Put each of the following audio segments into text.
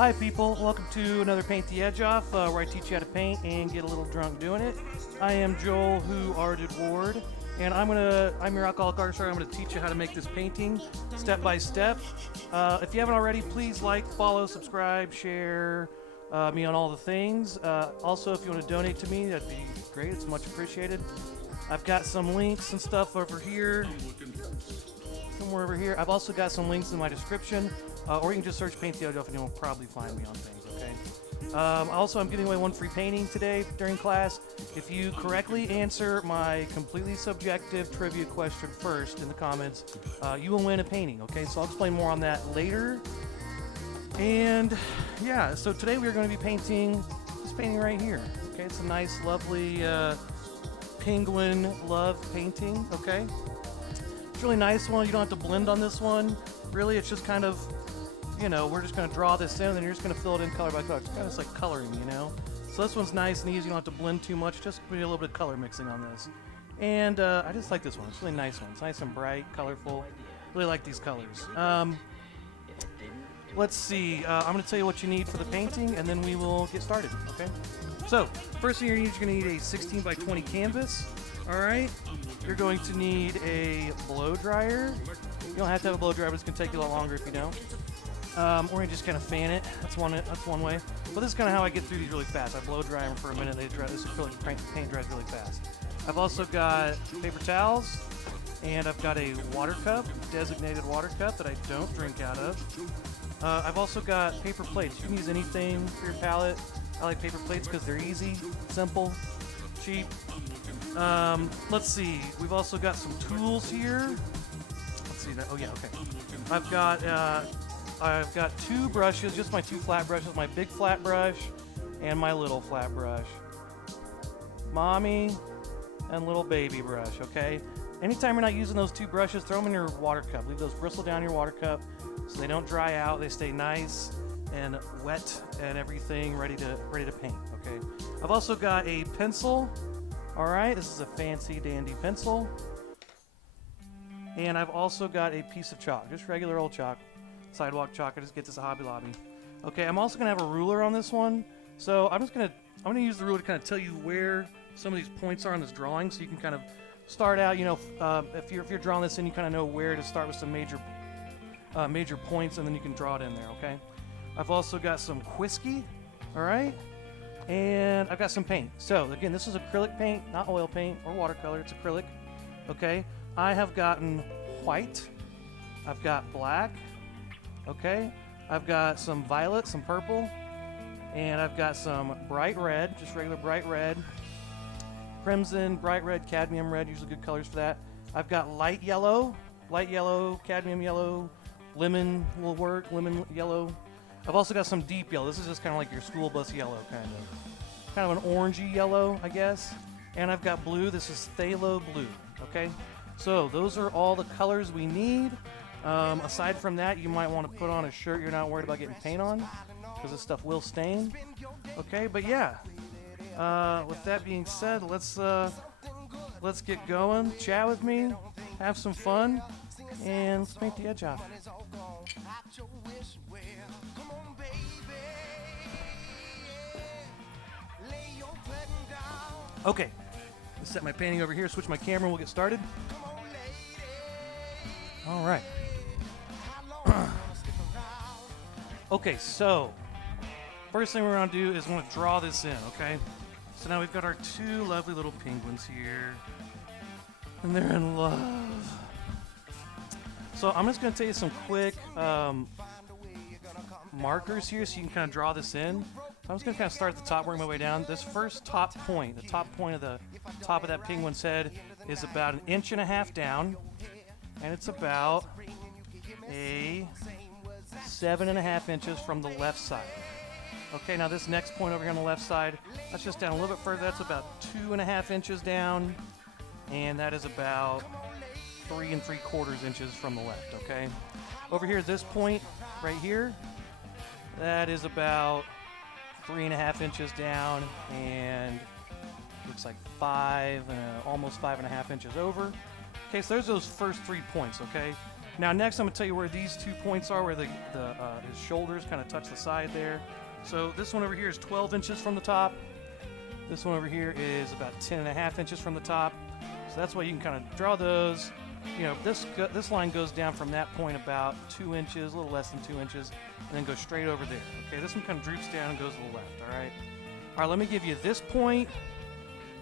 Hi people, welcome to another Paint the Edge Off, where I teach you how to paint and get a little drunk doing it. I am Joel Who Arted Ward, and I'm your alcoholic artist. I'm gonna teach you how to make this painting step by step. If you haven't already, please like, follow, subscribe, share me on all the things. Also, if you want to donate to me, that'd be great. It's much appreciated. I've got some links and stuff over here. Somewhere over here. I've also got some links in my description, or you can just search Paint the Edge Off and you'll probably find me on things, okay? Also, I'm giving away one free painting today during class. If you correctly answer my completely subjective trivia question first in the comments, you will win a painting, okay? So I'll explain more on that later. And yeah, so today we're going to be painting this painting right here, okay? It's a nice, lovely penguin love painting, okay? It's a really nice one. You don't have to blend on this one. Really, it's just kind of, you know, we're just going to draw this in, and then you're just going to fill it in color by color. It's kind of like coloring, you know? So this one's nice and easy. You don't have to blend too much. Just put a little bit of color mixing on this. And I just like this one. It's a really nice one. It's nice and bright, colorful. Really like these colors. Let's see. I'm going to tell you what you need for the painting, and then we will get started, okay? So, first thing you're going to need a 16 by 20 canvas. All right. You're going to need a blow dryer. You don't have to have a blow dryer, but it's going to take you a lot longer if you don't. Or you just kind of fan it. That's one way. But this is kind of how I get through these really fast. I blow dry them for a minute. They dry. This acrylic paint dries really fast. I've also got paper towels, and I've got a water cup, designated water cup that I don't drink out of. I've also got paper plates. You can use anything for your palette. I like paper plates because they're easy, simple, cheap. Let's see. We've also got some tools here. Let's see that. Oh yeah, okay. I've got two brushes, just my two flat brushes, my big flat brush and my little flat brush. Mommy and little baby brush, okay? Anytime you're not using those two brushes, throw them in your water cup. Leave those bristle down your water cup so they don't dry out. They stay nice and wet and everything ready to paint, okay? I've also got a pencil. All right, this is a fancy dandy pencil. And I've also got a piece of chalk, just regular old chalk, sidewalk chalk. I just get this at Hobby Lobby. Okay, I'm also gonna have a ruler on this one. So I'm gonna use the ruler to kind of tell you where some of these points are on this drawing, so you can kind of start out. You know, if you're drawing this in, you kind of know where to start with some major points, and then you can draw it in there. Okay. I've also got some whiskey. All right. And I've got some paint. So again, this is acrylic paint, not oil paint or watercolor. It's acrylic. Okay. I have gotten white. I've got black. Okay. I've got some violet, some purple, and I've got some bright red, just regular bright red, crimson, bright red, cadmium red, usually good colors for that. I've got light yellow, cadmium yellow, lemon will work, lemon yellow. I've also got some deep yellow. This is just kind of like your school bus yellow, kind of an orangey yellow, I guess. And I've got blue. This is phthalo blue. Okay, so those are all the colors we need. Aside from that, you might want to put on a shirt you're not worried about getting paint on, because this stuff will stain. Okay, but yeah. With that being said, let's get going. Chat with me, have some fun, and let's paint the edge off. Okay, let's set my painting over here, switch my camera, we'll get started. All right. Okay, so first thing we're going to do is we're going to draw this in, okay? So now we've got our two lovely little penguins here, and they're in love. So I'm just going to tell you some quick markers here so you can kind of draw this in. So I'm just going to kind of start at the top, work my way down. This first top point, the top point of the top of that penguin's head is about 1.5 inches down, and it's about 7.5 inches from the left side. Okay, now this next point over here on the left side, that's just down a little bit further. That's about 2.5 inches down, and that is about 3 3/4 inches from the left, okay? Over here, this point right here, that is about 3.5 inches down, and looks like almost 5.5 inches over. Okay, so there's those first 3 points, okay? Now next I'm going to tell you where these 2 points are, where his shoulders kind of touch the side there. So this one over here is 12 inches from the top. This one over here is about 10.5 inches from the top. So that's why you can kind of draw those. You know, this line goes down from that point about 2 inches, a little less than 2 inches, and then goes straight over there. Okay, this one kind of droops down and goes to the left, all right? All right, let me give you this point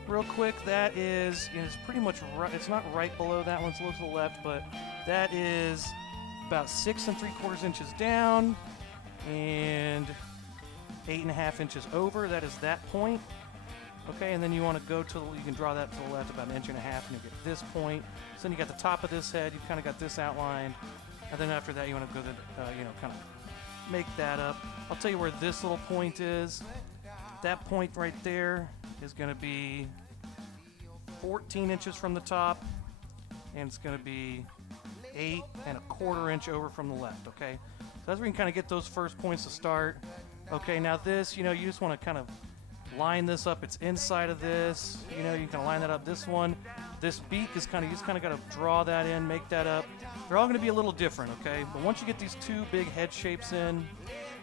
real quick. That is, you know, it's pretty much right, it's not right below that one, it's a little to the left, but that is about 6 3/4 inches down and 8.5 inches over. That is that point. Okay, and then you want to go to, you can draw that to the left about 1.5 inches, and you get this point. So then you got the top of this head, you've kind of got this outlined, and then after that you want to go to, you know, kind of make that up. I'll tell you where this little point is. That point right there is going to be 14 inches from the top, and it's going to be 8 1/4 inch over from the left, okay? So that's where you can kind of get those first points to start. Okay, now this, you know, you just want to kind of line this up. It's inside of this. You know, you can line that up. This one, this beak is kind of, you just kind of got to draw that in, make that up. They're all going to be a little different, okay? But once you get these 2 big head shapes in,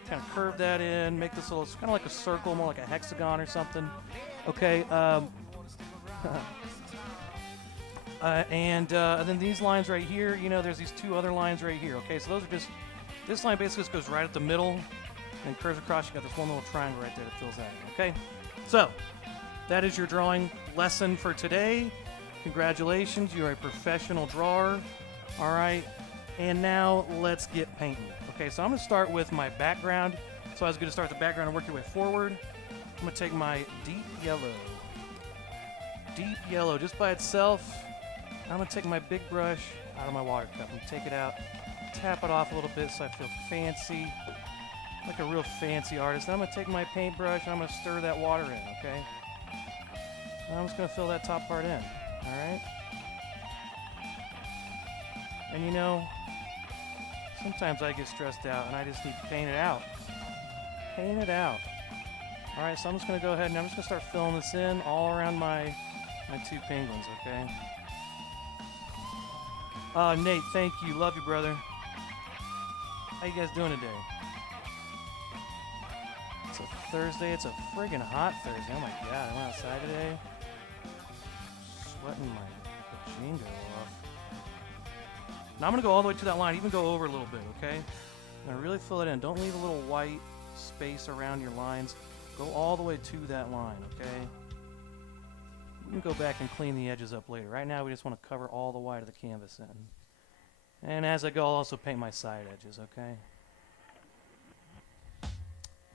kind of curve that in, make this little, it's kind of like a circle, more like a hexagon or something. Okay, and then these lines right here, you know, there's these 2 other lines right here. Okay, so those are just, this line basically just goes right at the middle and curves across. You got this one little triangle right there that fills that in, okay? So, that is your drawing lesson for today. Congratulations, you're a professional drawer. All right, and now let's get painting. Okay, so I'm gonna start with my background. So I was gonna start the background and work your way forward. I'm gonna take my deep yellow just by itself. I'm gonna take my big brush out of my water cup and take it out, tap it off a little bit so I feel fancy, like a real fancy artist. Then I'm gonna take my paintbrush and I'm gonna stir that water in, okay? And I'm just gonna fill that top part in, all right? And you know, sometimes I get stressed out and I just need to paint it out. Paint it out. All right, so I'm just gonna go ahead and I'm just gonna start filling this in all around my 2 penguins, okay? Nate, thank you. Love you, brother. How you guys doing today? It's a Thursday. It's a friggin' hot Thursday. Oh my god, I went outside today. Sweating my jingo off. Now I'm gonna go all the way to that line, even go over a little bit, okay? Now really fill it in. Don't leave a little white space around your lines. Go all the way to that line, okay? We can go back and clean the edges up later. Right now we just want to cover all the white of the canvas in. And as I go, I'll also paint my side edges, okay?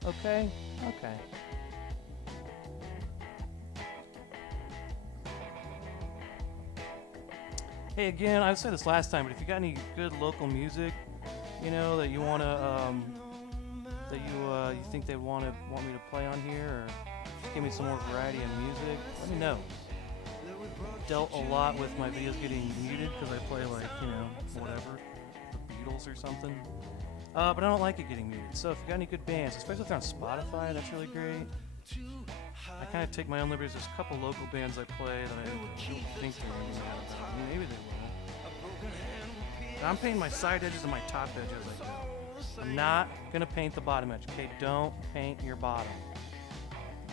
Okay? Okay. Hey, again, I said this last time, but if you got any good local music, you know, that you want to, that you think they want me to play on here, or give me some more variety in music, let me know. Dealt a lot with my videos getting muted because I play, like, you know, whatever, the Beatles or something. But I don't like it getting muted. So if you got any good bands, especially if they're on Spotify, that's really great. I kind of take my own liberties. There's a couple local bands I play that I don't think they're really mad about. Maybe they will. I'm painting my side edges and my top edges as I go. I'm not gonna paint the bottom edge. Okay, don't paint your bottom.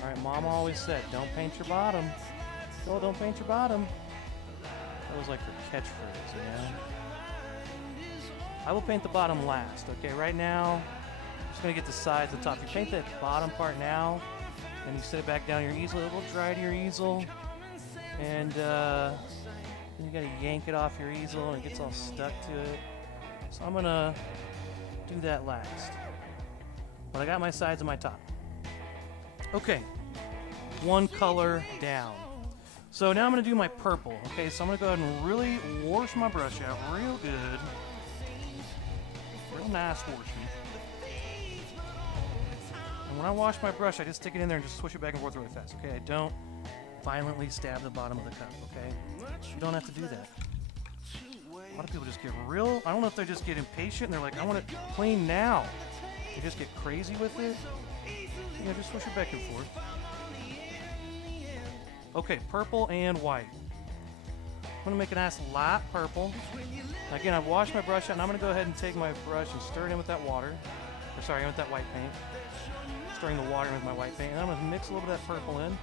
All right, Mama always said, don't paint your bottom. Oh, don't paint your bottom. That was like her catchphrase, you know? I will paint the bottom last, okay? Right now, I'm just gonna get the sides, the top. You paint that bottom part now, and you set it back down your easel. It will dry to your easel, and then you gotta yank it off your easel, and it gets all stuck to it. So I'm gonna do that last. But I got my sides and my top. Okay, one color down. So now I'm going to do my purple. Okay, so I'm going to go ahead and really wash my brush out real good. Real nice washing. And when I wash my brush, I just stick it in there and just swish it back and forth really fast. Okay, I don't violently stab the bottom of the cup, okay? You don't have to do that. A lot of people just get real, I don't know if they just get impatient and they're like, I want it clean now. They just get crazy with it. You know, just swish it back and forth. Okay, purple and white. I'm going to make a nice light purple. Again, I've washed my brush out, and I'm going to go ahead and take my brush and stir it in with that water. Or sorry, in with that white paint. Stirring the water in with my white paint. And I'm going to mix a little bit of that purple in.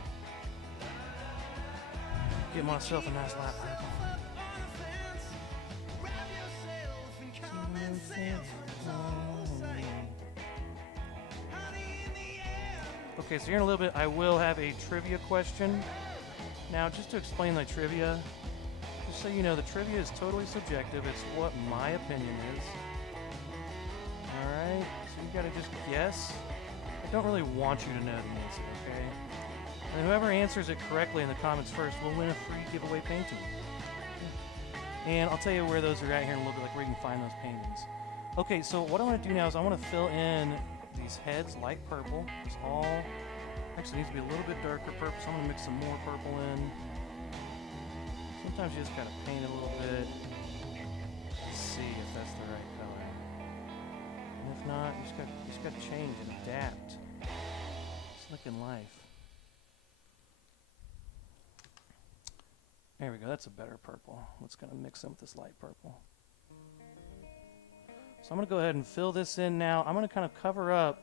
Get myself a nice light purple. Okay, so here in a little bit, I will have a trivia question. Now, just to explain the trivia, just so you know, the trivia is totally subjective. It's what my opinion is. Alright, so you gotta just guess. I don't really want you to know the answer, okay? And whoever answers it correctly in the comments first will win a free giveaway painting. And I'll tell you where those are at here in a little bit, like where you can find those paintings. Okay, so what I want to do now is I want to fill in these heads light purple. It's all actually needs to be a little bit darker purple, so I'm going to mix some more purple in. Sometimes you just got to paint it a little bit. See if that's the right color. And if not, you just got to change and adapt. Just like in life. There we go, that's a better purple. Let's kind of mix in with this light purple. So I'm going to go ahead and fill this in now. I'm going to kind of cover up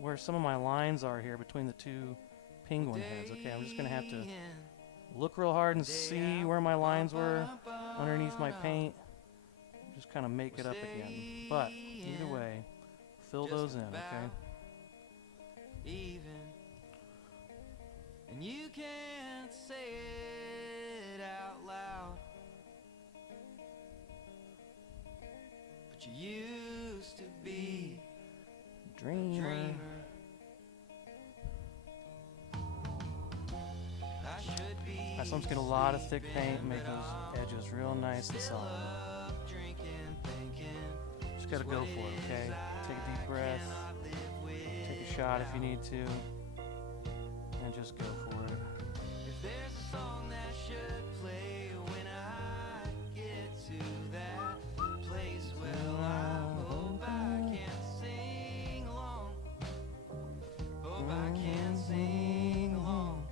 where some of my lines are here between the two penguin heads. Okay, I'm just going to have to look real hard and see where my lines were underneath my paint. Just kind of make it up again. But either way, fill those in, okay? Even, and you can't say it out loud, but you used to be Dreamer. a dreamer. I should be Alright, so I'm just getting a lot of thick paint and make those edges real nice and solid. drinking, thinking, Just gotta go for it, okay? Take a deep breath, take a shot if you need to, and just go for it. if there's a song that should play when I get to that place, well, I hope I can sing along. Hope I can sing along.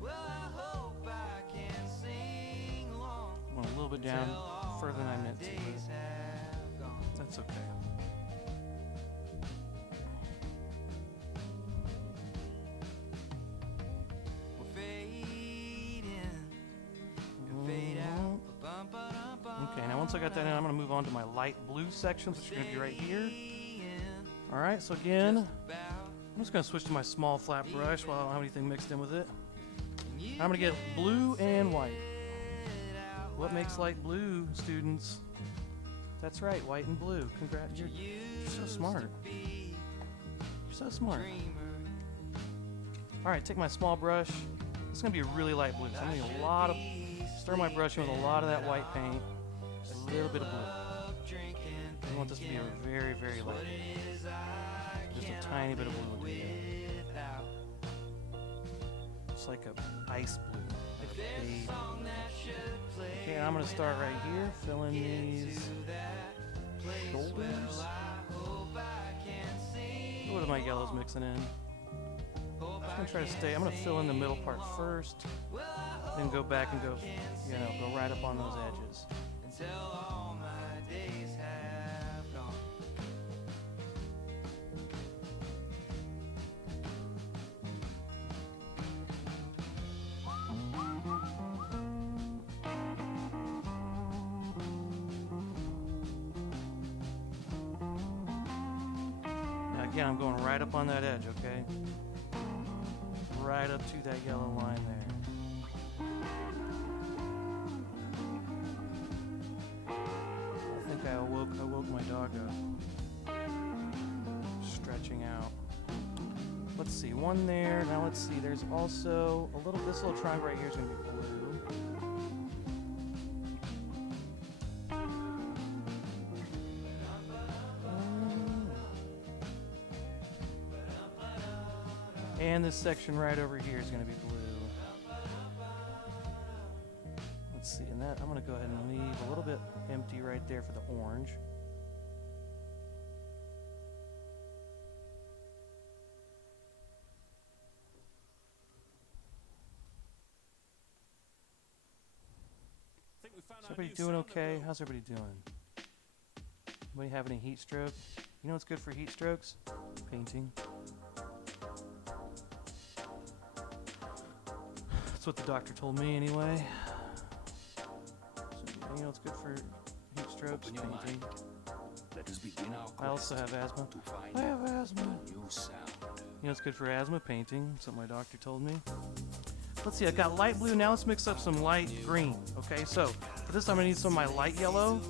Well, I hope I can sing along. Went a little bit down further than I meant to, Days but have gone. that's okay. We're fading, gonna fade out. Bum-ba-dum-bum. Okay, now once I got that in, I'm going to move on to my light blue sections, which are going to be right here. Alright, so again, I'm just going to switch to my small flat brush while I don't have anything mixed in with it. I'm going to get blue and white. What makes light blue, students? That's right, white and blue. Congrats, you're so smart. You're so smart. Alright, take my small brush. It's going to be a really light blue. So I'm going to need a lot of, stir my brush in with a lot of that white paint. A little bit of blue. I want this to be a very, very light blue. Just a tiny bit of blue will do that. It's like a ice blue. Like a baby. Okay, and I'm going to start right here, fill in these shoulders. What are my yellows mixing in? I'm just going to try to stay, I'm going to fill in the middle part first, then go back and go, go right up on those edges. Until all my days have gone. Now again, I'm going right up on that edge, okay? Right up to that yellow line there. I think I woke my dog up. Stretching out. Let's see, one there. Now let's see, there's also this little triangle right here is going to be blue. And this section right over here is going to be blue. Let's see, and that I'm going to go ahead and leave a little bit empty right there for the orange. I think we Is everybody doing okay? How's everybody doing? Anybody have any heat stroke? You know what's good for heat strokes? Painting. That's what the doctor told me anyway. So, you know what's good for heat strokes? Open your Painting. mind. Let us begin our I also quest have asthma. to find I have asthma. a new sound. You know what's good for asthma? Painting. Something my doctor told me. Let's see, I got light blue. Now let's mix up some light green. Okay, so for this I'm gonna need some of my light yellow.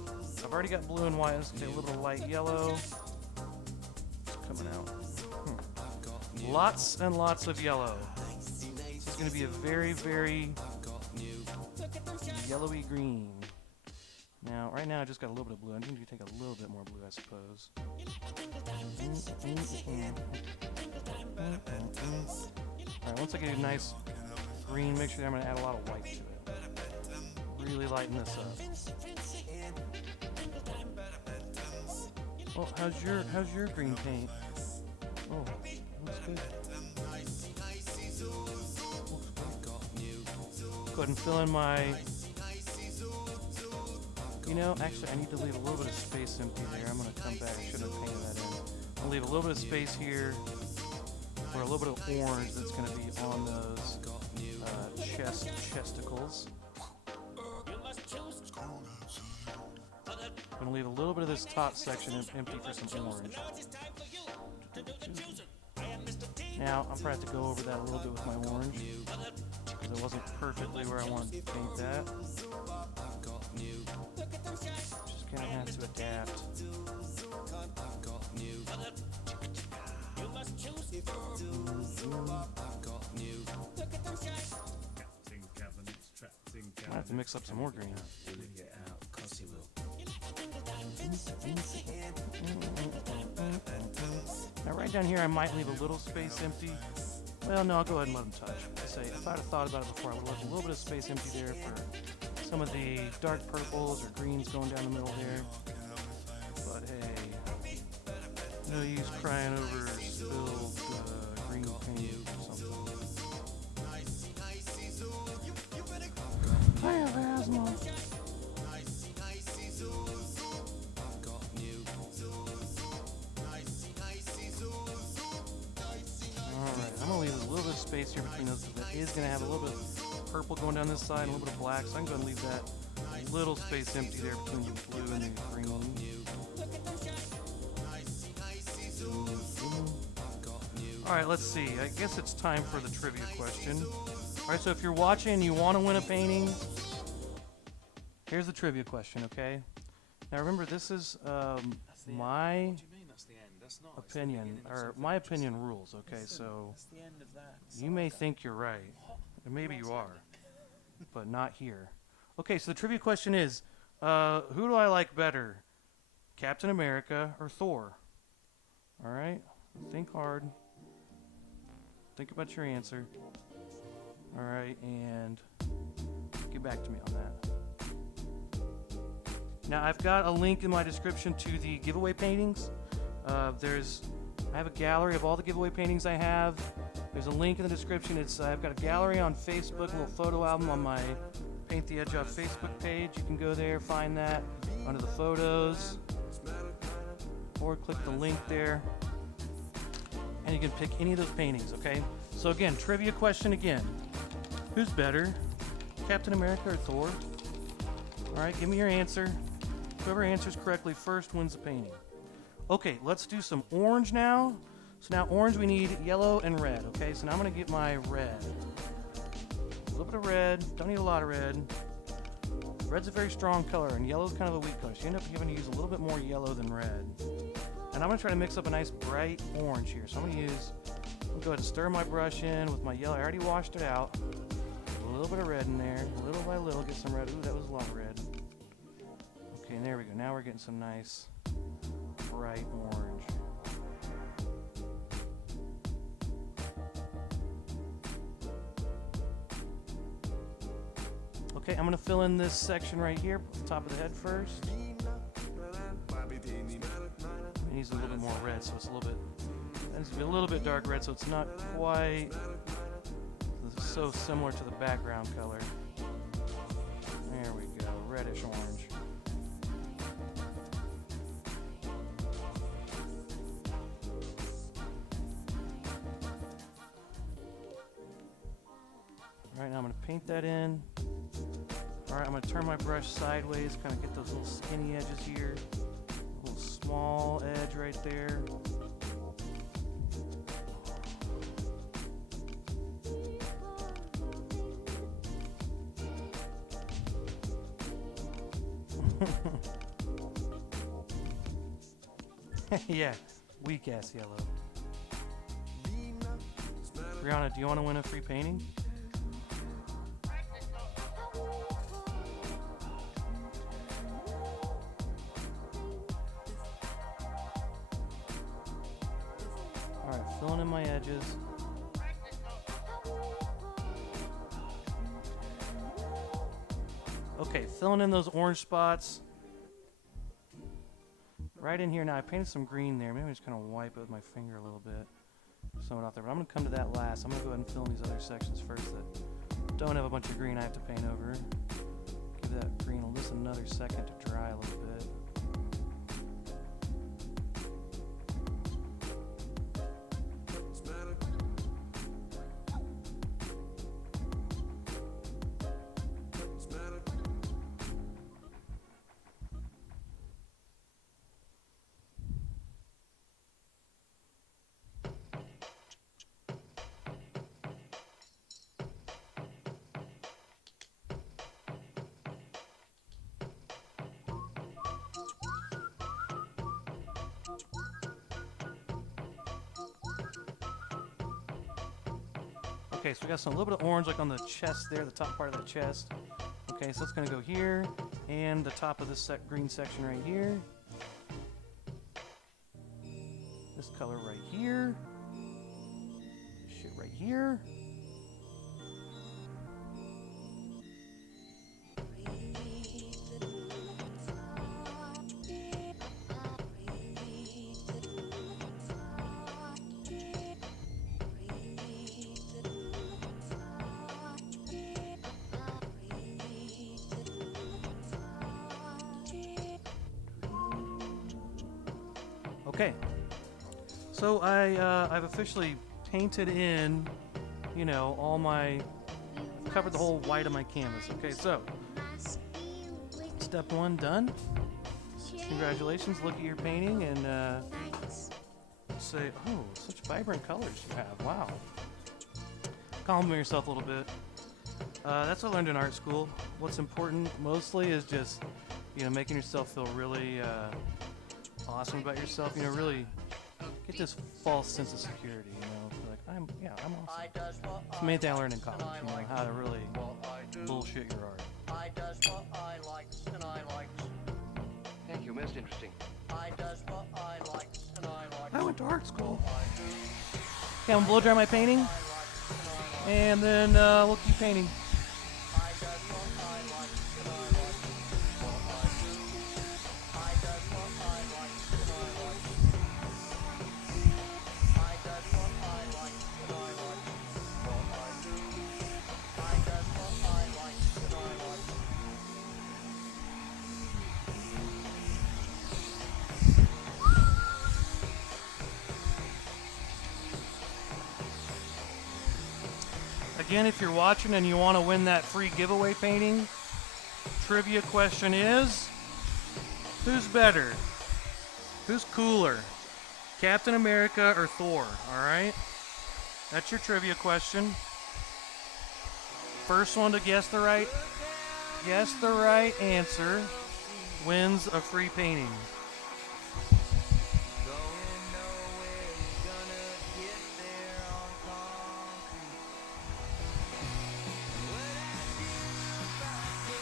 I've already got blue and white. Let's get a little light yellow. It's coming out. Lots and lots of yellow. This is gonna be a very, very yellowy green. Now, right now I just got a little bit of blue. I need to take a little bit more blue, I suppose. Alright, once I get a nice green, make sure that I'm going to add a lot of white to it. Really lighten this up. Oh, how's your green paint? Oh, looks good. Go ahead and fill in my... You know, actually, I need to leave a little bit of space empty there. I'm going to come back. I should have painted that in. I'll leave a little bit of space here for a little bit of orange that's going to be on those chesticles. I'm going to leave a little bit of this top section empty for some orange. Now, I'll probably have to go over that a little bit with my orange, because it wasn't perfectly where I wanted to paint that. Just gonna have to adapt. I have to mix up some more green. Now right down here I might leave a little space empty. Well, no, I'll go ahead and let them touch. Say, if I'd have thought about it before, I would have left a little bit of space empty there for some of the dark purples or greens going down the middle there. But hey, no use crying over spilled green paint or something. I have asthma. Alright, I'm going to leave a little bit of space here between those. That is going to have a little bit of purple going down this side and a little bit of black, so I'm going to leave that little space empty there between the blue and the green. Alright, let's see. I guess it's time for the trivia question. Alright, so if you're watching and you want to win a painting, here's the trivia question, okay? Now remember, this is my opinion, or my opinion rules, okay? So you may think you're right, and maybe you are, but not here. Okay, so the trivia question is, who do I like better, Captain America or Thor? Alright, think hard. Think about your answer. Alright, and get back to me on that. Now, I've got a link in my description to the giveaway paintings. I have a gallery of all the giveaway paintings I have. There's a link in the description. I've got a gallery on Facebook, a little photo album on my Paint the Edge Off Facebook page. You can go there, find that under the photos, or click the link there, and you can pick any of those paintings, okay? So again, trivia question again. Who's better, Captain America or Thor? All right, give me your answer. Whoever answers correctly first wins the painting. Okay, let's do some orange now. So now orange, we need yellow and red, okay? So now I'm gonna get my red. A little bit of red, don't need a lot of red. Red's a very strong color, and yellow's kind of a weak color, so you end up having to use a little bit more yellow than red. And I'm gonna try to mix up a nice bright orange here. So I'm gonna go ahead and stir my brush in with my yellow. I already washed it out. A little bit of red in there, little by little, get some red. Ooh, that was a lot of red. Okay, and there we go. Now we're getting some nice bright orange. Okay, I'm gonna fill in this section right here, top of the head first. It needs a little bit more red, so it's a little bit. It needs to be a little bit dark red, so it's not quite so similar to the background color. There we go, reddish orange. Alright, now I'm going to paint that in. Alright, I'm going to turn my brush sideways, kind of get those little skinny edges here. A little small edge right there. Yeah, weak ass yellow. Brianna, do you want to win a free painting? Alright, filling in my edges. Okay, filling in those orange spots. Right in here now, I painted some green there. Maybe I'm just kind of wipe it with my finger a little bit. Some out there, but I'm going to come to that last. I'm going to go ahead and fill in these other sections first that don't have a bunch of green I have to paint over. Give that green just another second to dry a little bit. Okay, so we got some a little bit of orange like on the chest there, the top part of the chest. Okay, so it's gonna go here and the top of this green section right here. This color right here. This shit right here. Okay, so I've officially painted in, you know, all my, covered the whole white of my canvas. Okay, so step one done. Congratulations, look at your painting and say, oh, such vibrant colors you have, wow. Compliment yourself a little bit. That's what I learned in art school. What's important mostly is just, you know, making yourself feel really awesome about yourself, you know, really get this false sense of security, you know, feel like I'm awesome. It's the main thing I learned in college, you know, how to really bullshit your art. Thank you, most interesting. I went to art school. Okay, I'm gonna blow dry my painting, and then we'll keep painting. Again, if you're watching and you want to win that free giveaway painting, trivia question is, who's better? Who's cooler? Captain America or Thor? Alright? That's your trivia question. First one to guess the right answer wins a free painting.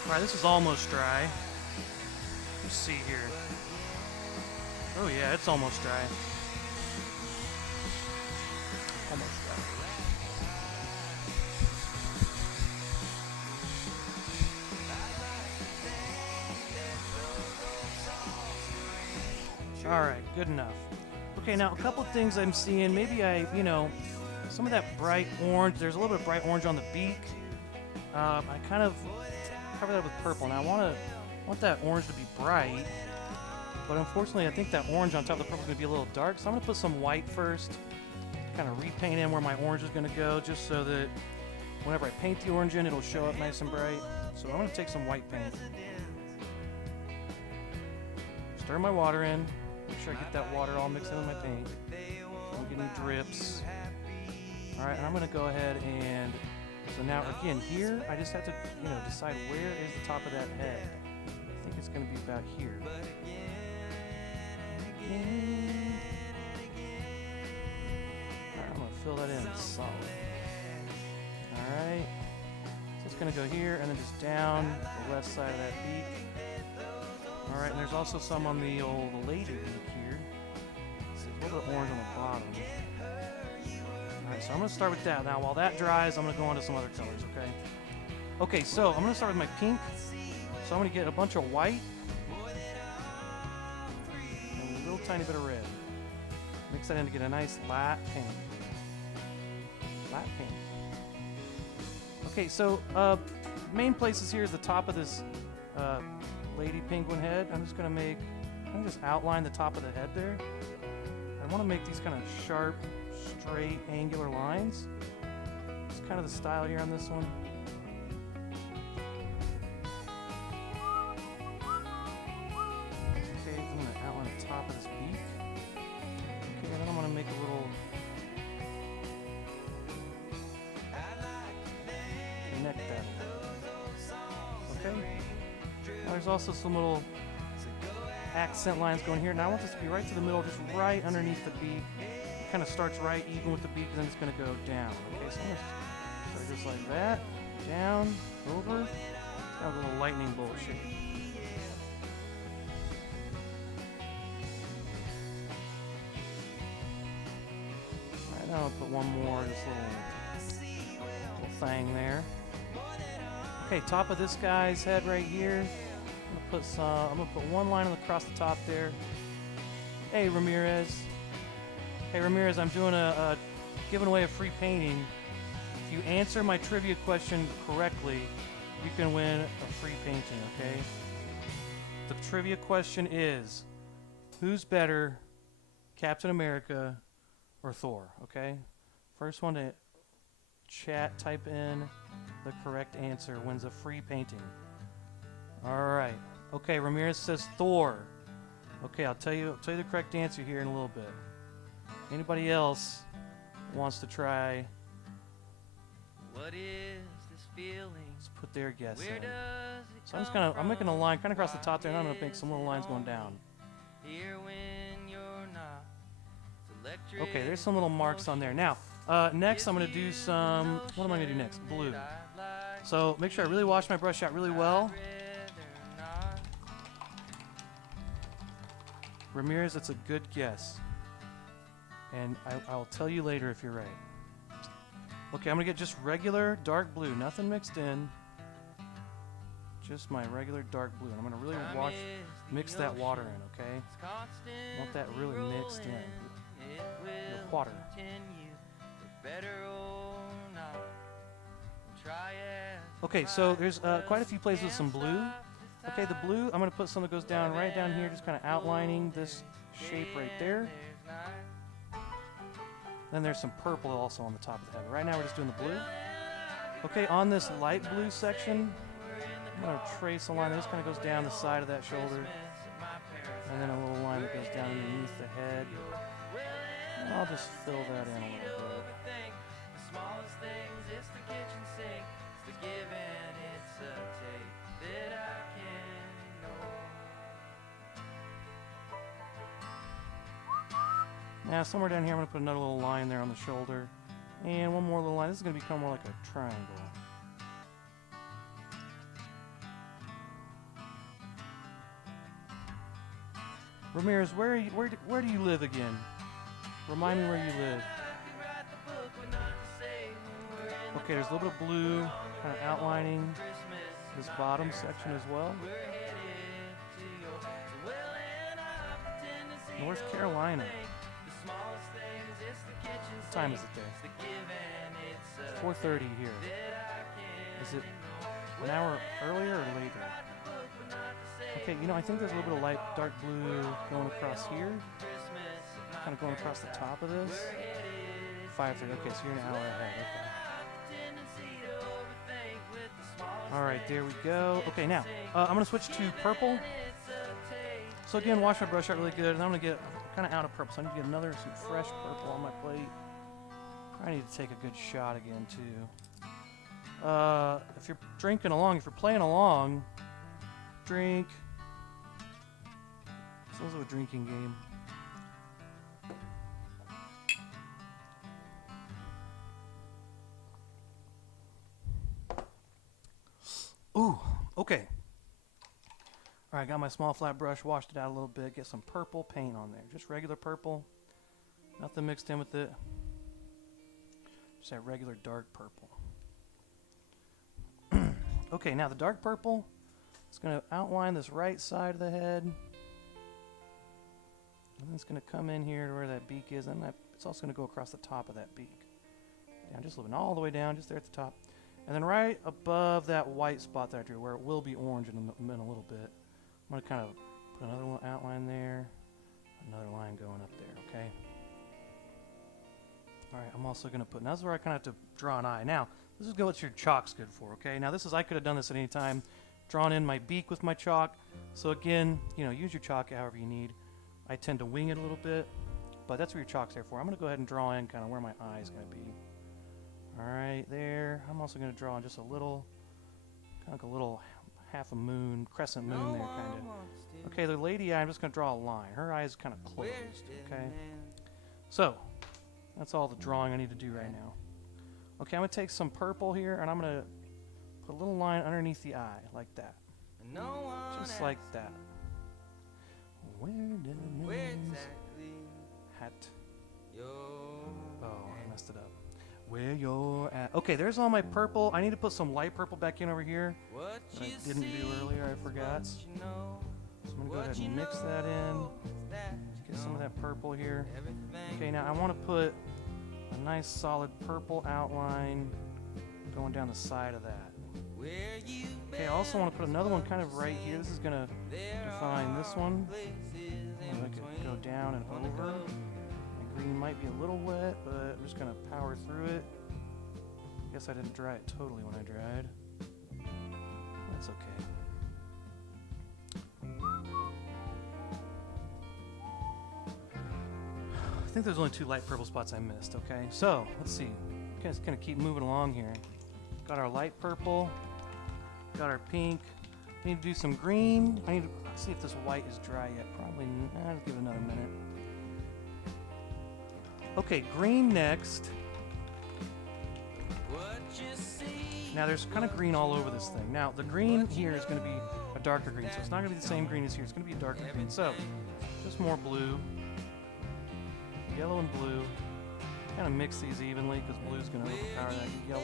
Alright, this is almost dry. Let's see here. Oh yeah, it's almost dry. Almost dry. Alright, good enough. Okay, now a couple things I'm seeing. Maybe some of that bright orange. There's a little bit of bright orange on the beak. I kind of cover that with purple. Now I want to I want that orange to be bright, but unfortunately I think that orange on top of the purple is going to be a little dark, so I'm going to put some white first, kind of repaint in where my orange is going to go, just so that whenever I paint the orange in, it'll show up nice and bright. So I'm going to take some white paint. Stir my water in. Make sure I get that water all mixed in with my paint. So I'm getting drips. Alright, and I'm going to go ahead and... So now, again, here, I just have to, decide where is the top of that head. I think it's going to be about here. Alright, I'm going to fill that in solid. Alright. So it's going to go here and then just down the left side of that beak. Alright, and there's also some on the lady beak here. A little bit orange on the bottom. Alright, so I'm going to start with that. Now, while that dries, I'm going to go on to some other colors, okay? Okay, so I'm going to start with my pink. So I'm going to get a bunch of white and a little tiny bit of red. Mix that in to get a nice light pink. Light pink. Okay, so main places here is the top of this lady penguin head. I'm just going to just outline the top of the head there. I want to make these kind of sharp, straight, angular lines. It's kind of the style here on this one. Okay, I'm going to outline the top of this beak. Okay, then I'm going to make a little connect that. Okay. Now there's also some little accent lines going here. Now I want this to be right to the middle, just right underneath the beak. It kind of starts right even with the beak, and then it's going to go down. Okay, so I'm going to start just like that, down, over. Got a little lightning bolt shape. Alright, now I'll put one more, this little thing there. Okay, top of this guy's head right here. I'm gonna put one line across the top there. Hey Ramirez. Hey Ramirez, I'm doing a giving away a free painting. If you answer my trivia question correctly, you can win a free painting, okay? The trivia question is, who's better, Captain America or Thor, okay? First one to chat, type in the correct answer wins a free painting. Alright. Okay, Ramirez says Thor. Okay, I'll tell you the correct answer here in a little bit. Anybody else wants to try? What is this feeling? Let's put their guess Where in. does it So come I'm making a from? line kind of across the top there, and I'm Why gonna make some little is lines it going down. Here when you're not. It's electric Okay, there's some little marks on there. Now, next I'm gonna do some. What am I gonna do next? Blue. So make sure I really wash my brush out really well. Ramirez, that's a good guess. And I'll tell you later if you're right. Okay, I'm gonna get just regular dark blue, nothing mixed in. Just my regular dark blue. And I'm gonna really mix that water in, okay? I want that really mixed in. The water. Okay, so there's quite a few places with some blue. Okay, the blue, I'm going to put some that goes down right down here, just kind of outlining this shape right there. Then there's some purple also on the top of the head. Right now we're just doing the blue. Okay, on this light blue section, I'm going to trace a line that just kind of goes down the side of that shoulder. And then a little line that goes down underneath the head. And I'll just fill that in a little bit. Now, somewhere down here, I'm going to put another little line there on the shoulder. And one more little line. This is going to become more like a triangle. Ramirez, where do you live again? Remind me where you live. Okay, there's a little bit of blue kind of outlining this bottom section as well. North Carolina. What time is it there? 4:30 here. Is it an hour earlier or later? Okay, you know, I think there's a little bit of light dark blue going across here. Kind of going across the top of this. 5:30. Okay, so you're an hour ahead. Okay. Alright, there we go. Okay, now, I'm going to switch to purple. So again, wash my brush out really good, and I'm going to get kind of out of purple. So I need to get some fresh purple on my plate. I need to take a good shot again, too. If you're drinking along, if you're playing along, drink. This is a drinking game. Ooh, okay. All right, got my small flat brush, washed it out a little bit, get some purple paint on there. Just regular purple, nothing mixed in with it. Just that regular dark purple. Okay, now the dark purple is going to outline this right side of the head. And then it's going to come in here to where that beak is, and it's also going to go across the top of that beak. Yeah, just living all the way down, just there at the top. And then right above that white spot that I drew, where it will be orange in a little bit, I'm going to kind of put another one outline there, another line going up there, okay? All right, I'm also going to put, now this is where I kind of have to draw an eye. Now, this is what your chalk's good for, okay? Now this is, I could have done this at any time, drawn in my beak with my chalk. So again, you know, use your chalk however you need. I tend to wing it a little bit, but that's what your chalk's there for. I'm going to go ahead and draw in kind of where my eye is going to be. All right, there. I'm also going to draw in just a little, kind of like a little half a moon, crescent moon there, kind of. Okay, the lady eye, I'm just going to draw a line. Her eye is kind of closed, okay? So, that's all the drawing I need to do right now. Okay, I'm going to take some purple here, and I'm going to put a little line underneath the eye, like that. Just like that. Where exactly hat? Oh, I messed it up. Where you're at. Okay, there's all my purple. I need to put some light purple back in over here that I didn't do earlier. I forgot. So I'm going to go ahead and mix that in. Get some of that purple here. Okay, now I want to put a nice solid purple outline going down the side of that. Okay, I also want to put another one kind of right here. This is going to define this one. I'm going to go down and over. My green might be a little wet, but I'm just going to power through it. I guess I didn't dry it totally when I dried. That's okay. I think there's only 2 light purple spots I missed, okay? So, let's see. Just going to keep moving along here. Got our light purple. Got our pink. I need to do some green. I need to see if this white is dry yet. Probably not. I'll give it another minute. Okay, green next. Now there's kind of green all over this thing. Now the green here is going to be a darker green, so it's not going to be the same green as here. It's going to be a darker green. So just more blue, yellow and blue. Kind of mix these evenly because blue is going to overpower that yellow.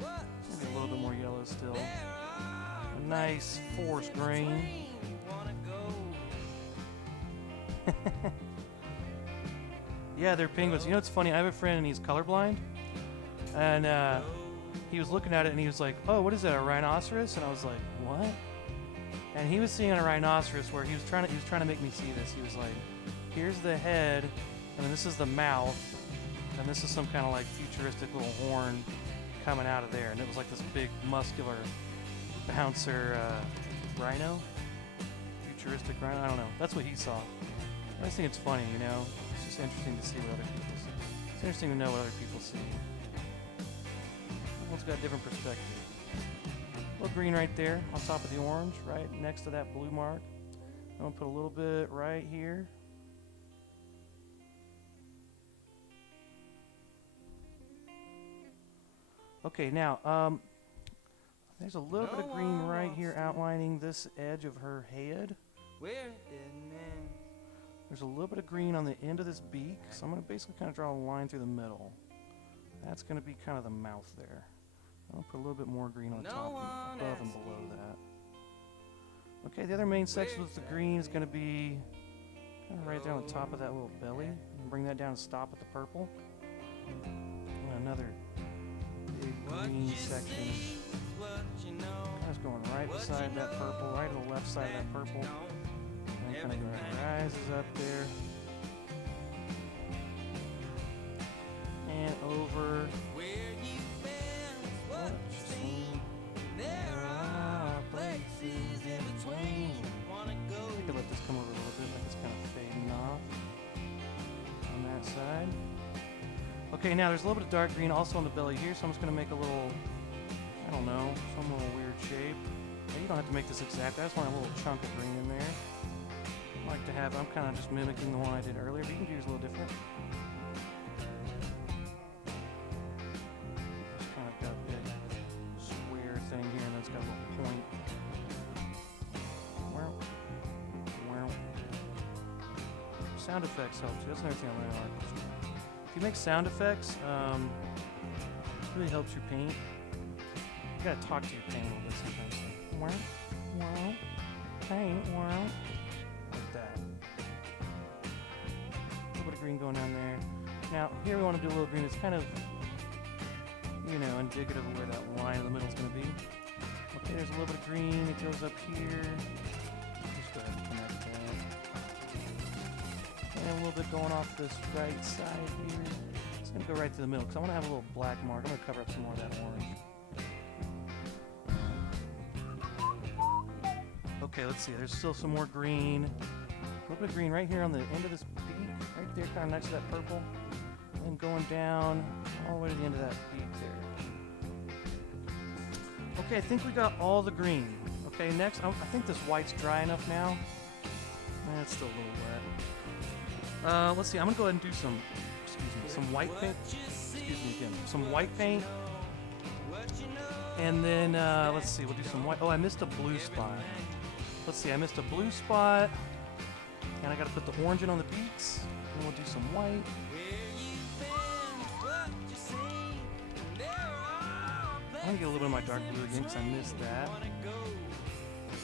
Maybe a little bit more yellow still. A nice forest green. Yeah, they're penguins. You know what's funny? I have a friend and he's colorblind, and he was looking at it and he was like, "Oh, what is that? A rhinoceros?" And I was like, "What?" And he was seeing a rhinoceros where he was trying to make me see this. He was like, "Here's the head, and then this is the mouth, and this is some kind of like futuristic little horn coming out of there." And it was like this big muscular bouncer rhino, futuristic rhino. I don't know. That's what he saw. I just think it's funny, you know. It's just interesting to see what other people see. It's interesting to know what other people see. Everyone's got a different perspective. A little green right there on top of the orange, right next to that blue mark. I'm gonna put a little bit right here. Okay, now there's a little bit of green right here outlining this edge of her head. There's a little bit of green on the end of this beak, so I'm going to basically kind of draw a line through the middle. That's going to be kind of the mouth there. I'll put a little bit more green on the top, and above and below that. Okay, the other main section with the green is going to be kind of right there on the top of that little belly. And bring that down and stop at the purple. And another big green section Kind of going right beside that purple, right to the left side of that purple. And kind of rises up there. And over. What you see, there are places in between. I could let this come over a little bit, like it's kind of fading off on that side. Okay, now there's a little bit of dark green also on the belly here, so I'm just going to make a little, I don't know, some little weird shape. Now, you don't have to make this exact, I just want a little chunk of green in there. I like to have, I'm kind of just mimicking the one I did earlier, but you can do yours a little different. Just kind of got a big square thing here, and then it's got a little point. Sound effects help too. That's another thing I learned in art. If you make sound effects, it really helps your paint. You gotta talk to your paint a little bit sometimes. Like, wow, paint, wow. Like that. A little bit of green going down there. Now, here we want to do a little green that's kind of, you know, indicative of where that line in the middle is going to be. Okay, there's a little bit of green. It goes up here. Just go ahead and connect that. And a little bit going off this right side here. It's going to go right to the middle because I want to have a little black mark. I'm going to cover up some more of that orange. Okay, let's see. There's still some more green. A little bit of green right here on the end of this beak. Right there, kind of next to that purple. And then going down all the way to the end of that beak there. Okay, I think we got all the green. Okay, next, I think this white's dry enough now. It's still a little wet. Let's see, I'm gonna go ahead and do some white paint. Excuse me again. Some white paint. And then, let's see, we'll do some white. Oh, I missed a blue spot. Let's see, I missed a blue spot. And I gotta put the orange in on the beaks. And we'll do some white. I'm gonna get a little bit of my dark blue again because I missed that.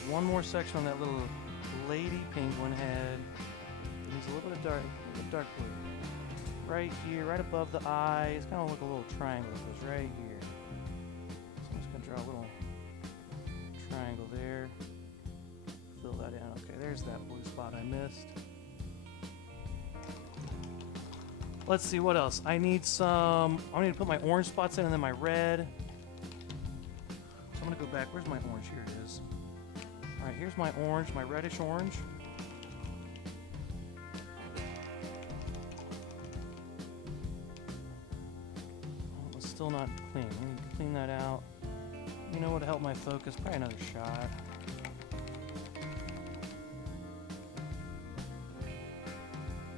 One more section on that little lady penguin head. There's a little bit of dark blue. Right here, right above the eye. It's gonna look a little triangle with this right here. So I'm just gonna draw a little triangle there. Fill that in. Okay, there's that blue spot I missed. Let's see what else. I need to put my orange spots in and then my red. So I'm gonna go back. Where's my orange? Here it is. Alright, here's my orange, my reddish orange. Oh, it's still not clean. I need to clean that out. You know what would help my focus? Probably another shot.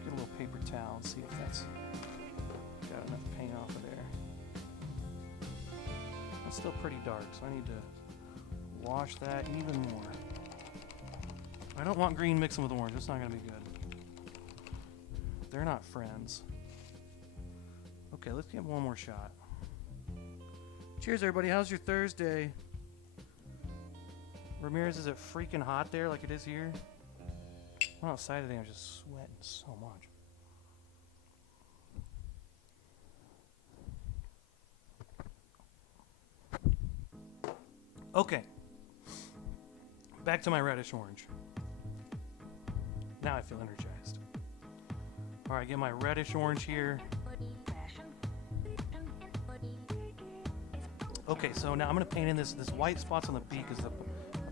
Get a little paper towel and see if that's got enough paint off of there. It's still pretty dark, so I need to wash that even more. I don't want green mixing with orange. That's not going to be good. They're not friends. Okay, let's get one more shot. Cheers, everybody. How's your Thursday? Ramirez, is it freaking hot there like it is here? I'm outside today. I'm just sweating so much. Okay. Back to my reddish orange. Now I feel energized. Alright, get my reddish orange here. Okay, so now I'm going to paint in this white spots on the beak is the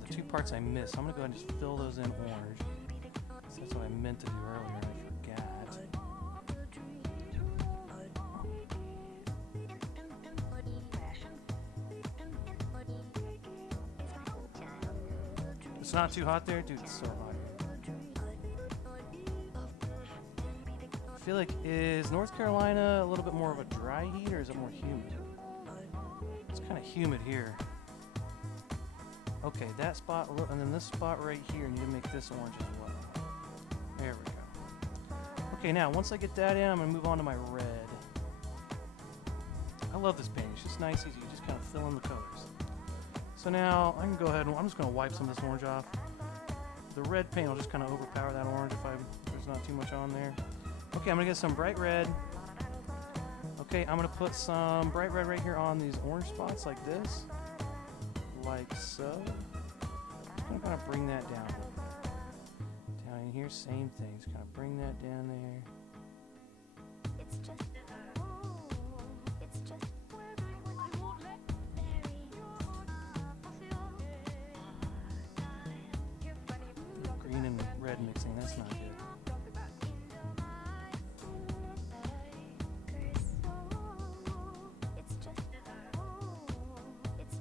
two parts I missed. So I'm going to go ahead and just fill those in orange. That's what I meant to do earlier and I forgot. It's not too hot there? Dude, it's so hot. I feel like, is North Carolina a little bit more of a dry heat or is it more humid? It's kind of humid here. Okay, that spot, and then this spot right here, I need to make this orange as well. There we go. Okay, now, once I get that in, I'm going to move on to my red. I love this paint. It's just nice, easy. You just kind of fill in the colors. So now, I can go ahead and I'm just going to wipe some of this orange off. The red paint will just kind of overpower that orange if there's not too much on there. Okay, I'm going to get some bright red. Okay, I'm going to put some bright red right here on these orange spots like this. like so. I'm gonna kind of bring that down a little bit. Down in here, same thing. Just kind of bring that down there. It's just Green and red mixing, that's not good.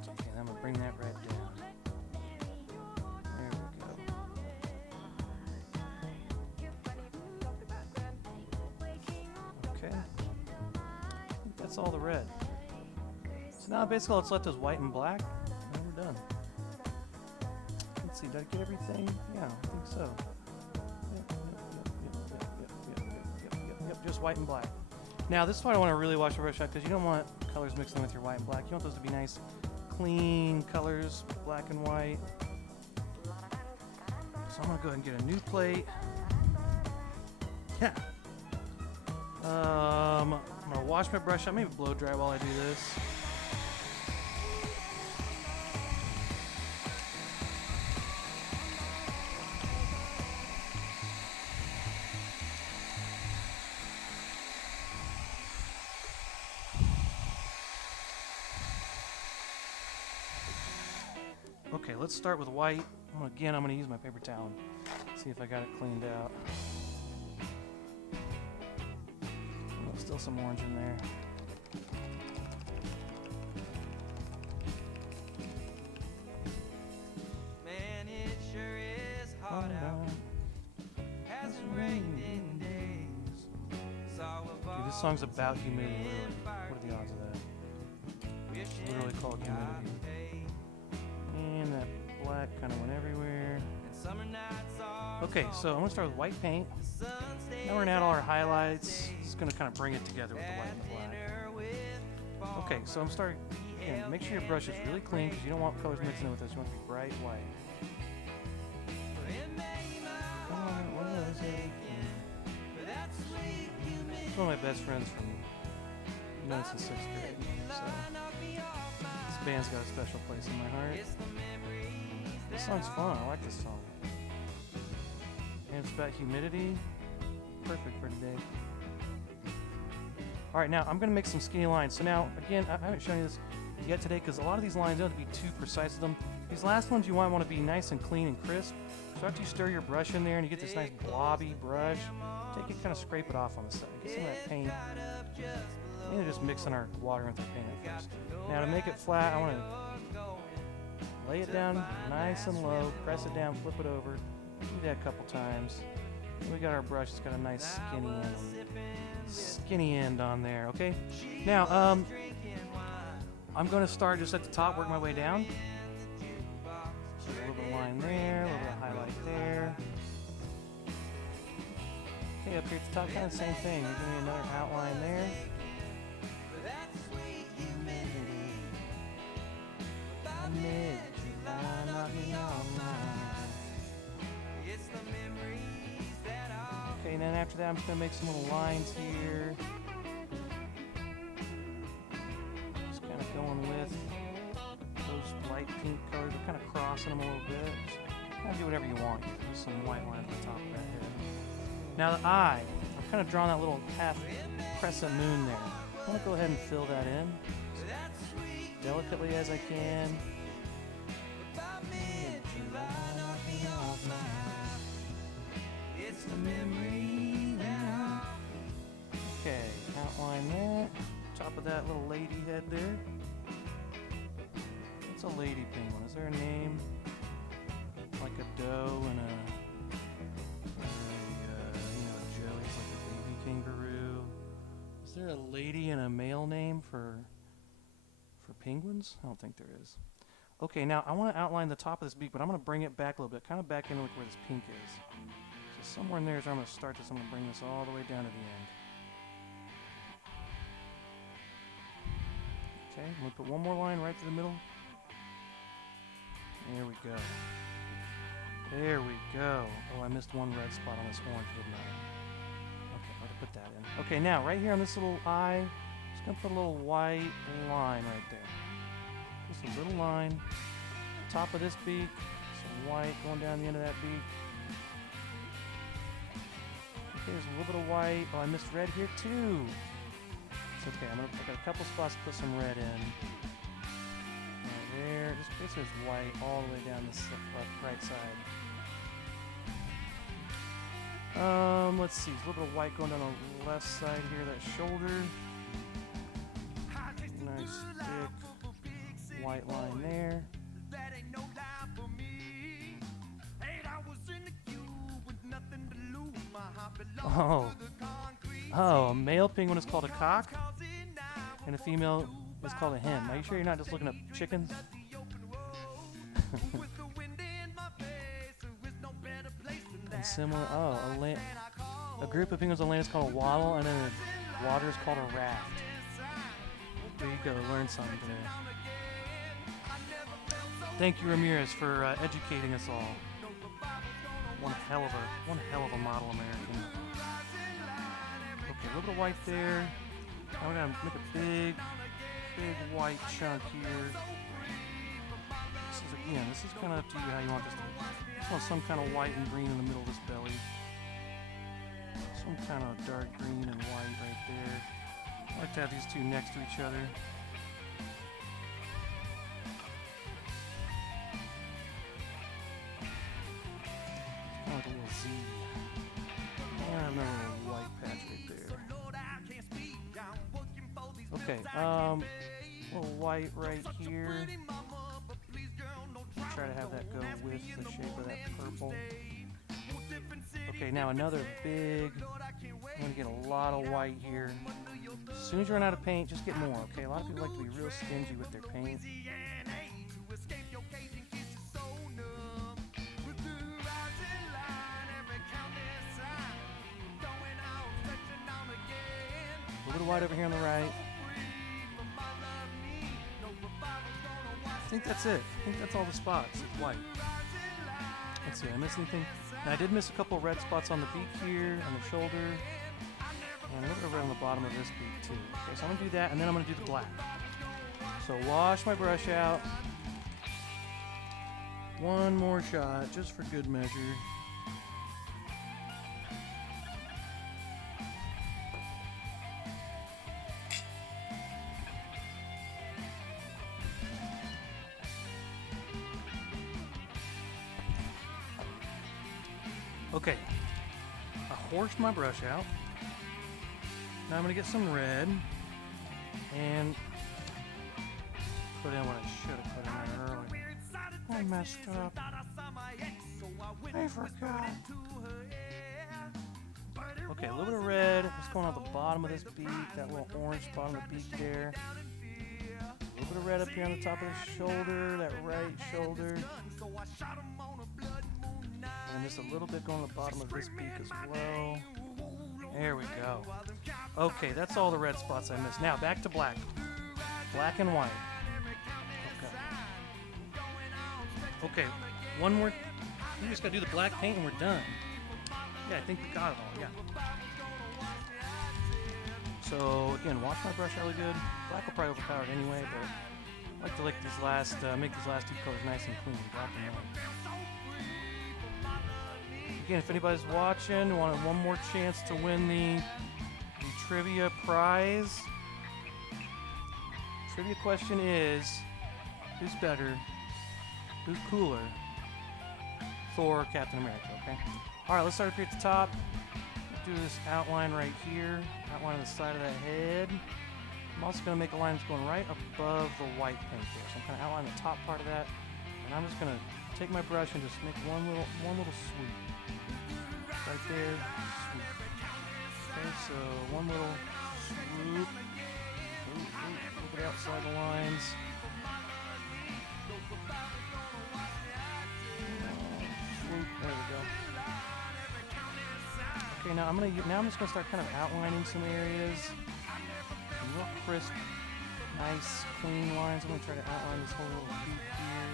Okay, then I'm gonna bring that red down. There we go. Okay. I think that's all the red. So now basically let's let those white and black, and we're done. Let's see, did I get everything? Yeah, I think so. Yep, just white and black. Now this is why I want to really wash the brush out, because you don't want colors mixed in with your white and black. You want those to be nice, clean colors, black and white. So I'm going to go ahead and get a new plate. Yeah. I'm going to wash my brush out, maybe blow dry while I do this. Okay, let's start with white. Again, I'm going to use my paper towel and see if I got it cleaned out. Oh, still some orange in there. Man, it sure is hot out. Hasn't rained in days. Saw a Dude, this song's about humidity, literally. What are the odds of that? It's literally called humidity. And that black kind of went everywhere. Okay, so I'm going to start with white paint. Now we're going to add all our highlights. Just going to kind of bring it together with the white and the black. Okay, so I'm starting, again, make sure your brush is really clean because you don't want colors mixing in with this. You want it to be bright white. It's one of my best friends from known since 6th grade. So this band's got a special place in my heart. This song's fun. I like this song. And it's about humidity. Perfect for today. Alright, now I'm going to make some skinny lines. So now, again, I haven't shown you this yet today because a lot of these lines don't have to be too precise with them. These last ones you want to be nice and clean and crisp. So after you stir your brush in there and you get this nice blobby brush, take it, kind of scrape it off on the side. Get some of that paint. And just mixing our water with the paint at first. Now to make it flat, I want to lay it down nice and low, press it down, flip it over. Do that a couple times. And we got our brush, it's got a nice skinny end on there, okay? Now, I'm going to start just at the top, work my way down. There's a little bit of line there, a little bit of highlight there. Okay, up here at the top, kind of the same thing. We're doing another outline there. Okay, and then after that, I'm just going to make some little lines here. Just kind of going with those light pink colors. We're kind of crossing them a little bit. Just kind of do whatever you want. Just some white lines on the top of that head. Now the eye, I'm kind of drawing that little half crescent moon there. I'm going to go ahead and fill that in as delicately as I can. Okay, outline that. Top of that little lady head there. It's a lady penguin. Is there a name? Like a doe and a joey's like a baby kangaroo. Is there a lady and a male name for penguins? I don't think there is. Okay, now I want to outline the top of this beak, but I'm going to bring it back a little bit, kind of back in with where this pink is. So somewhere in there is where I'm going to start this. I'm going to bring this all the way down to the end. Okay, I'm going to put one more line right through the middle. There we go. There we go. Oh, I missed one red spot on this orange, didn't I? Okay, I'm going to put that in. Okay, now right here on this little eye, just going to put a little white line right there. Just a little line. top of this beak. Some white going down the end of that beak. Okay, there's a little bit of white. Oh, I missed red here too. It's okay. I got a couple spots to put some red in. Right there. Just basically there's white all the way down this right side. Let's see. There's a little bit of white going down the left side here. That shoulder. Nice thick white line there. Oh, a male penguin is called a cock, and a female is called a hen. Are you sure you're not just looking up chickens? And similar, a group of penguins on land is called a waddle, and then the water is called a raft. There you go, learn something today. Thank you, Ramirez, for educating us all. One hell of a model American. Okay, a little bit of white there. Now we're gonna make a big white chunk here. This is kind of up to you how you want this to be. I just want some kind of white and green in the middle of this belly. Some kind of dark green and white right there. I like to have these two next to each other. Kind of like a little Z. And another little white patch right there. Okay, little white right here. Try to have that go with the shape of that purple. Okay, now another big. I'm gonna get a lot of white here. As soon as you run out of paint, just get more. Okay, a lot of people like to be real stingy with their paint. A little bit of white over here on the right. I think that's it. I think that's all the spots. White. Let's see, did I miss anything? And I did miss a couple of red spots on the beak here, on the shoulder, and a little bit of red on the bottom of this beak too. Okay, so I'm gonna do that, and then I'm gonna do the black. So wash my brush out. One more shot, just for good measure. Okay, I horsed my brush out. Now I'm gonna get some red and put in what I should have put in there earlier. I messed up. I forgot. Okay, a little bit of red. It's going on the bottom of this beak, that little orange spot on the beak there. A little bit of red up here on the top of the shoulder, that right shoulder. And just a little bit going on the bottom of this beak as well. There we go. Okay, that's all the red spots I missed. Now back to black. Black and white. Okay, one more. We just gotta do the black paint and we're done. Yeah, I think we got it all, yeah. So again, wash my brush really good. Black will probably overpower it anyway, but I like to make these last two colors nice and clean, black and white. Again, if anybody's watching, wanted one more chance to win the trivia prize. Trivia question is, who's better, who's cooler, Thor or Captain America, okay? Alright, let's start up here at the top. Do this outline right here, outline on the side of that head. I'm also going to make a line that's going right above the white paint there. So I'm kind of outlining the top part of that, and I'm just going to take my brush and just make one little sweep. Right there, swoop. Okay, so one little swoop. A little bit outside the lines. Swoop. There we go. Okay, now I'm just gonna start kind of outlining some areas. Some real crisp, nice, clean lines. I'm gonna try to outline this whole little beak here.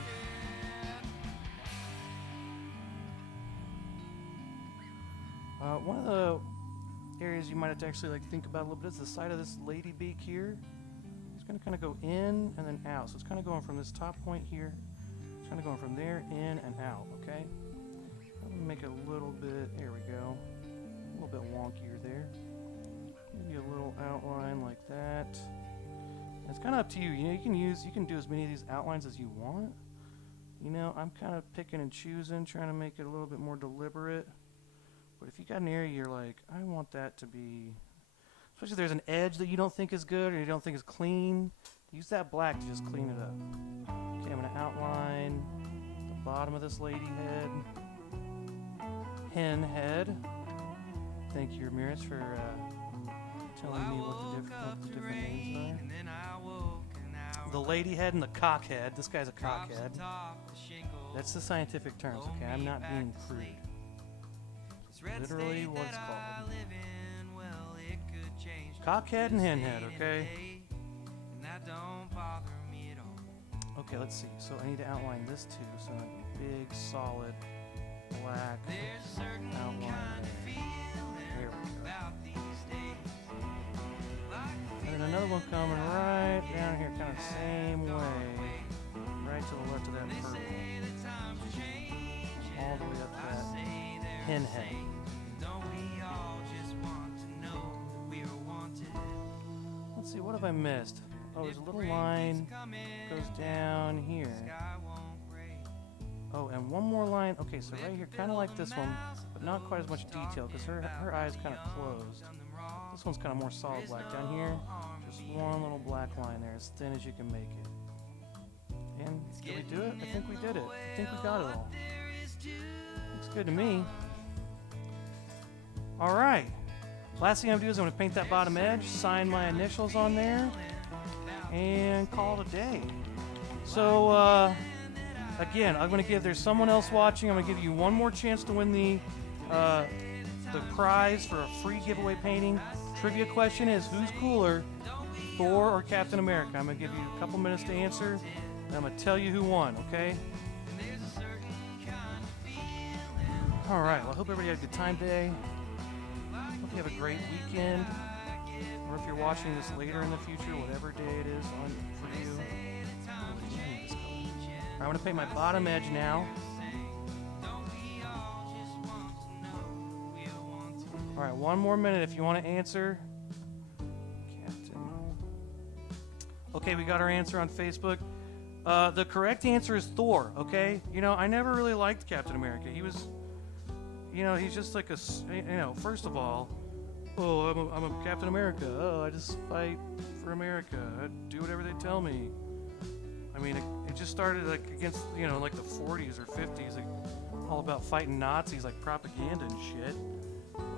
One of the areas you might have to actually think about a little bit is the side of this lady beak here. It's going to kind of go in and then out. So it's kind of going from this top point here, kind of going from there, in, and out, okay? I'm going to make it a little bit, there we go, a little bit wonkier there. Maybe a little outline like that. It's kind of up to you. You know, you can do as many of these outlines as you want. You know, I'm kind of picking and choosing, trying to make it a little bit more deliberate. But if you got an area you're like, I want that to be, especially if there's an edge that you don't think is good or you don't think is clean, use that black to just clean it up. Okay, I'm going to outline the bottom of this lady head. Hen head. Thank you, Ramirez, for telling me what the different names are. The lady head and the cock head. This guy's a cock head. That's the scientific terms, okay? I'm not being crude. Literally what it's called. Cock head and hen head, okay? Okay, let's see. So I need to outline this too. So like a big, solid, black outline there. There we go. And then another one coming right down here, kind of same way. Right to the left of that purple. All the way up to that hen head. Let's see, what have I missed? Oh, there's a little line goes down here. Oh, and one more line. Okay, so right here, kind of like this one, but not quite as much detail because her eye's kind of closed. This one's kind of more solid black. Down here, just one little black line there, as thin as you can make it. And did we do it? I think we did it. I think we got it all. Looks good to me. All right. Last thing I'm going to do is I'm going to paint that bottom edge, sign my initials on there, and call it a day. So, again, I'm going to give, there's someone else watching, I'm going to give you one more chance to win the prize for a free giveaway painting. Trivia question is, who's cooler, Thor or Captain America? I'm going to give you a couple minutes to answer, and I'm going to tell you who won, okay? All right, well, I hope everybody had a good time today. Hope you have a great weekend, or if you're watching this later in the future, whatever day it is for you. I'm going to paint my bottom edge now. All right, one more minute if you want to answer. Captain. Okay, we got our answer on Facebook. The correct answer is Thor, okay? You know, I never really liked Captain America. He was, you know, he's just like a, you know, first of all, oh, I'm a Captain America. Oh, I just fight for America. I do whatever they tell me. I mean, it just started like against, you know, like the 40s or 50s, like all about fighting Nazis, like propaganda and shit.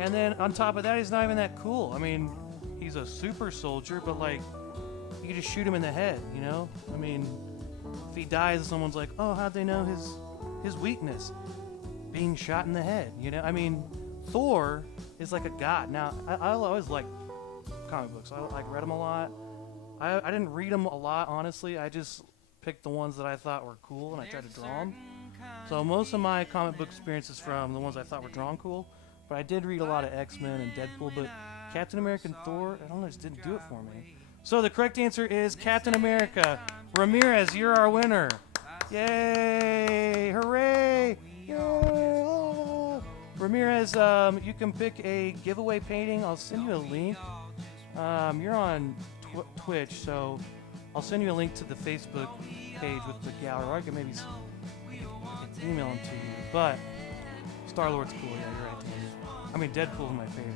And then on top of that, he's not even that cool. I mean, he's a super soldier, but like, you can just shoot him in the head, you know? I mean, if he dies, someone's like, oh, how'd they know his weakness? Being shot in the head, you know? I mean, Thor is like a god. Now, I always liked comic books. I read them a lot. I didn't read them a lot, honestly. I just picked the ones that I thought were cool, and I tried to draw them. So most of my comic book experience is from the ones I thought were drawn cool. But I did read a lot of X-Men and Deadpool, but Captain America and Thor, I don't know, just didn't do it for me. So the correct answer is Captain America. Ramirez, you're our winner. Yay! Hooray! Yay! Oh. Ramirez, you can pick a giveaway painting. I'll send you a link. You're on Twitch, so I'll send you a link to the Facebook page with the gallery. Or I can maybe email them to you. But Star-Lord's cool. Yeah, you're right. I mean, Deadpool's my favorite.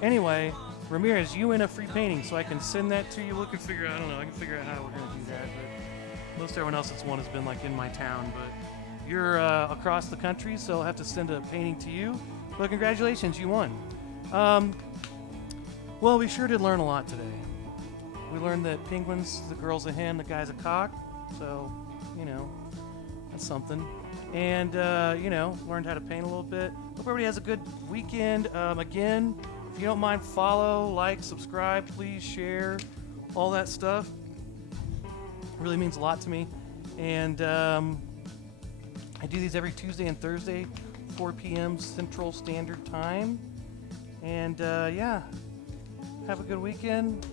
Anyway, Ramirez, you win a free painting, so I can send that to you. We can figure out, I don't know, I can figure out how we're going to do that. But most everyone else that's won has been like in my town. But you're across the country, so I'll have to send a painting to you. But congratulations, you won. Well, we sure did learn a lot today. We learned that penguins, the girl's a hen, the guy's a cock. So, you know, that's something. And, you know, learned how to paint a little bit. Hope everybody has a good weekend. Again, if you don't mind, follow, like, subscribe, please share, all that stuff. It really means a lot to me. And I do these every Tuesday and Thursday, 4 p.m. Central Standard Time. And, yeah, have a good weekend.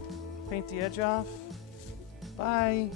Paint the edge off. Bye.